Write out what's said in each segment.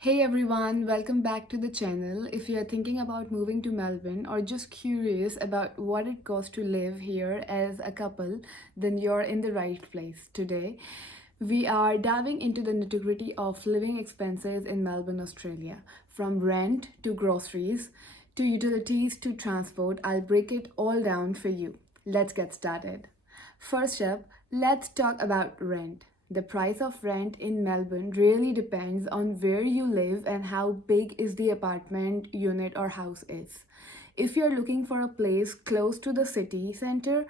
Hey everyone, welcome back to the channel. If you are thinking about moving to Melbourne or just curious about what it costs to live here as a couple, then you're in the right place. Today, we are diving into the nitty-gritty of living expenses in Melbourne, Australia. From rent to groceries to utilities to transport, I'll break it all down for you. Let's get started. First up, let's talk about rent. The price of rent in Melbourne really depends on where you live and how big is the apartment, unit or house is. If you're looking for a place close to the city center,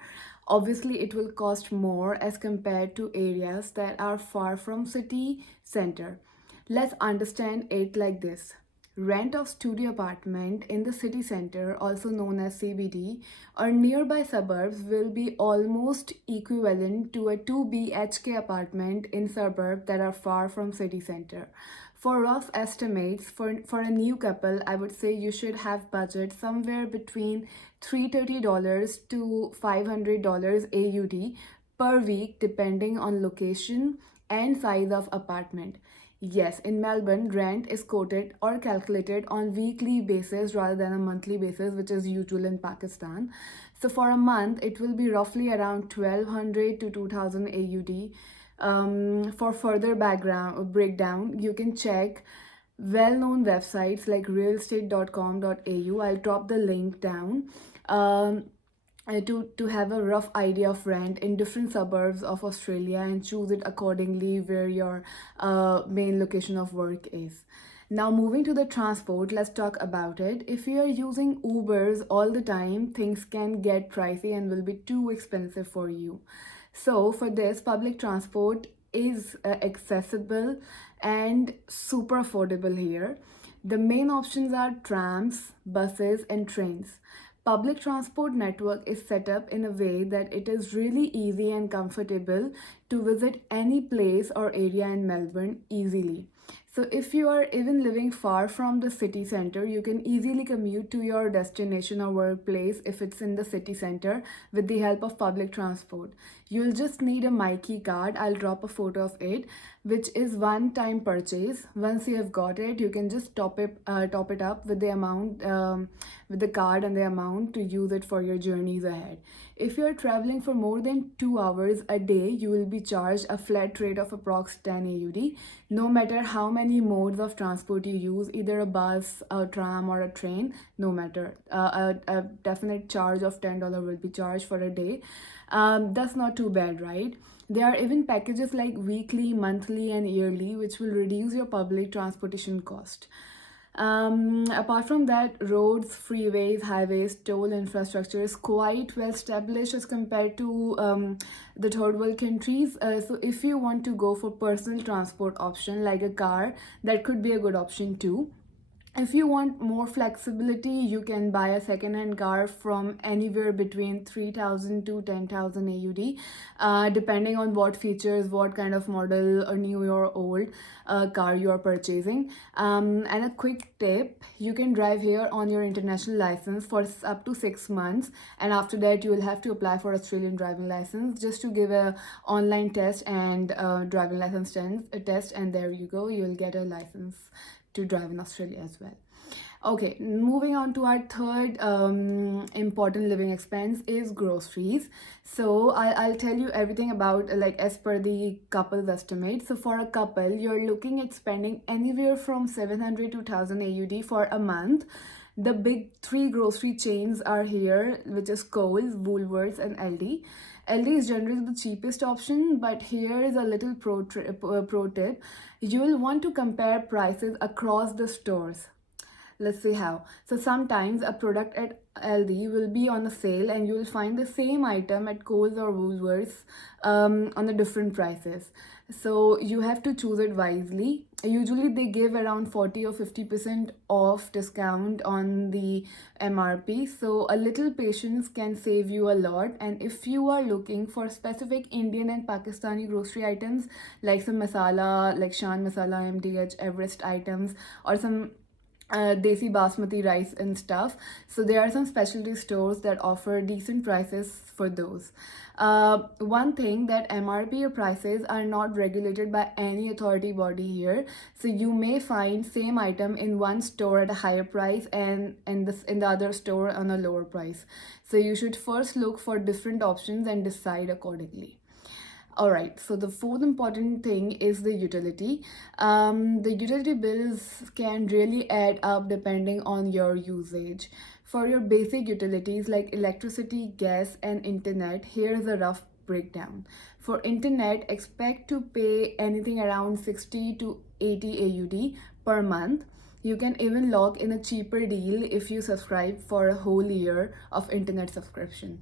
obviously it will cost more as compared to areas that are far from city center. Let's understand it like this. Rent of studio apartment in the city center, also known as CBD, or nearby suburbs will be almost equivalent to a 2 BHK apartment in suburbs that are far from city center. For rough estimates, for a new couple, I would say you should have budget somewhere between $330 to $500 AUD per week depending on location and size of apartment. Yes, in Melbourne, rent is quoted or calculated on weekly basis rather than a monthly basis, which is usual in Pakistan. So for a month, it will be roughly around 1200 to 2000 AUD. For further background breakdown, you can check well-known websites like realestate.com.au. I'll drop the link down. Um, to have a rough idea of rent in different suburbs of Australia and choose it accordingly where your main location of work is. Now, moving to the transport, let's talk about it. If you are using Ubers all the time, things can get pricey and will be too expensive for you. So, for this, public transport is accessible and super affordable here. The main options are trams, buses, and trains. Public transport network is set up in a way that it is really easy and comfortable to visit any place or area in Melbourne easily. So if you are even living far from the city center, you can easily commute to your destination or workplace if it's in the city center with the help of public transport. You'll just need a Mikey card. I'll drop a photo of it, which is one-time purchase. Once you have got it, you can just top it up with the amount, with the card and the amount to use it for your journeys ahead. If you're traveling for more than 2 hours a day, you will be charged a flat rate of approx 10 AUD. No matter how many modes of transport you use, either a bus, a tram, or a train, no matter. A definite charge of $10 will be charged for a day. That's not too bad, right? There are even packages like weekly, monthly, and yearly, which will reduce your public transportation cost. Apart from that, roads, freeways, highways, toll infrastructure is quite well established as compared to the third world countries. So if you want to go for personal transport option like a car, that could be a good option too. If you want more flexibility, you can buy a second-hand car from anywhere between 3,000 to 10,000 AUD, depending on what features, what kind of model or new or old car you are purchasing. And a quick tip, you can drive here on your international license for up to 6 months, and after that you will have to apply for Australian driving license just to give a online test and driving license test, and there you go, you will get a license to drive in Australia as well. Okay, moving on to our third important living expense is groceries. So I'll tell you everything about like as per the couple's estimate. So for a couple, you're looking at spending anywhere from 700 to 1000 AUD for a month. The big three grocery chains are here, which is Coles, Woolworths, and Aldi. Aldi is generally the cheapest option, but here is a little pro tip. You will want to compare prices across the stores. Let's see how. So sometimes a product at Aldi will be on a sale and you will find the same item at Coles or Woolworths on the different prices. So you have to choose it wisely. Usually they give around 40 or 50% off discount on the MRP. So a little patience can save you a lot. And if you are looking for specific Indian and Pakistani grocery items like some masala, like Shan Masala, MDH, Everest items, or some desi basmati rice and stuff. So there are some specialty stores that offer decent prices for those. One thing that MRP prices are not regulated by any authority body here. So you may find same item in one store at a higher price and in the other store on a lower price. So you should first look for different options and decide accordingly. All right, so the fourth important thing is the utility. The utility bills can really add up depending on your usage. For your basic utilities like electricity, gas, and internet, here's a rough breakdown. For internet, expect to pay anything around 60 to 80 AUD per month. You can even lock in a cheaper deal if you subscribe for a whole year of internet subscription.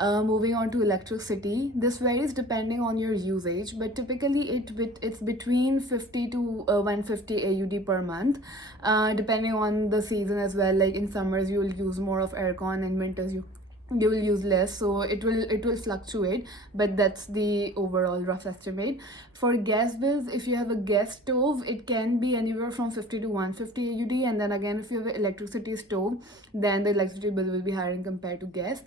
Moving on to electricity, this varies depending on your usage, but typically it's between 50 to 150 AUD per month, depending on the season as well. Like in summers, you will use more of aircon, and winters you will use less, so it will fluctuate, but that's the overall rough estimate. For gas bills, if you have a gas stove, it can be anywhere from 50 to 150 AUD, and then again if you have an electricity stove, then the electricity bill will be higher in compared to gas.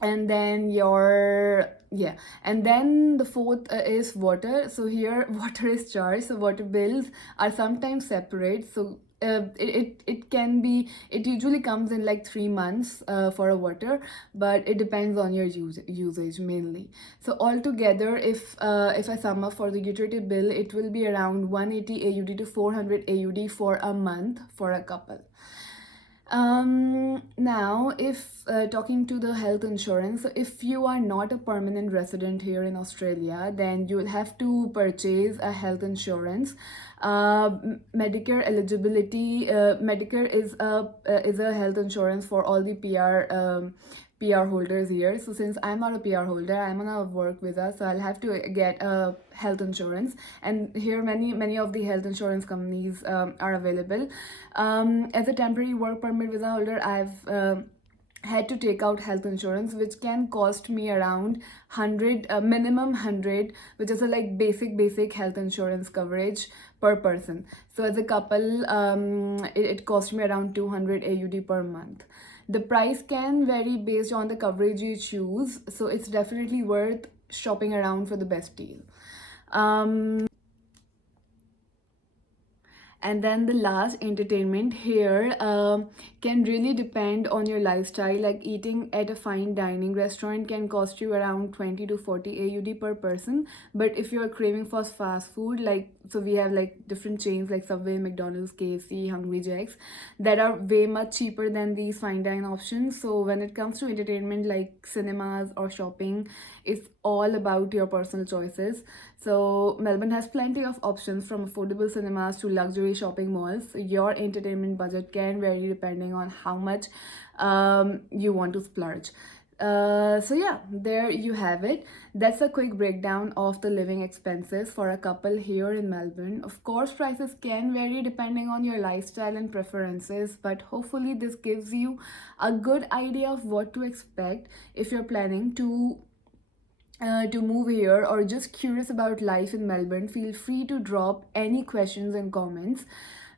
And then your yeah and then the fourth is water. So here water is charged, so water bills are sometimes separate. So it can be, it usually comes in like 3 months for a water, but it depends on your usage mainly. So altogether, if I sum up for the utility bill, it will be around 180 AUD to 400 AUD for a month for a couple. Now, if talking to the health insurance, so if you are not a permanent resident here in Australia, then you will have to purchase a health insurance. Medicare eligibility, Medicare is a health insurance for all the PR holders here. So since I'm not a PR holder, I'm on a work visa, so I'll have to get a health insurance. And here many of the health insurance companies are available. As a temporary work permit visa holder, I've had to take out health insurance, which can cost me around 100, minimum 100, which is a like basic health insurance coverage per person. So as a couple, it cost me around 200 AUD per month. The price can vary based on the coverage you choose, so it's definitely worth shopping around for the best deal. And then the last, entertainment here, can really depend on your lifestyle. Like eating at a fine dining restaurant can cost you around 20 to 40 AUD per person, but if you're craving for fast food, like, so we have like different chains like Subway, McDonald's, KFC, Hungry Jacks, that are way much cheaper than these fine dine options. So when it comes to entertainment like cinemas or shopping, it's all about your personal choices. So Melbourne has plenty of options from affordable cinemas to luxury shopping malls. So your entertainment budget can vary depending on how much you want to splurge. So yeah, there you have it. That's a quick breakdown of the living expenses for a couple here in Melbourne. Of course, prices can vary depending on your lifestyle and preferences, but hopefully this gives you a good idea of what to expect if you're planning to move here or just curious about life in Melbourne. Feel free to drop any questions and comments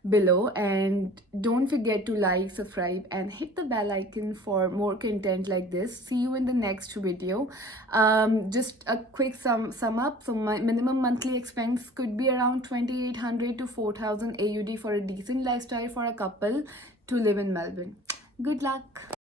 below, and don't forget to like, subscribe, and hit the bell icon for more content like this. See you in the next video. Just a quick sum up. So my minimum monthly expense could be around 2800 to 4000 AUD for a decent lifestyle for a couple to live in Melbourne. Good luck.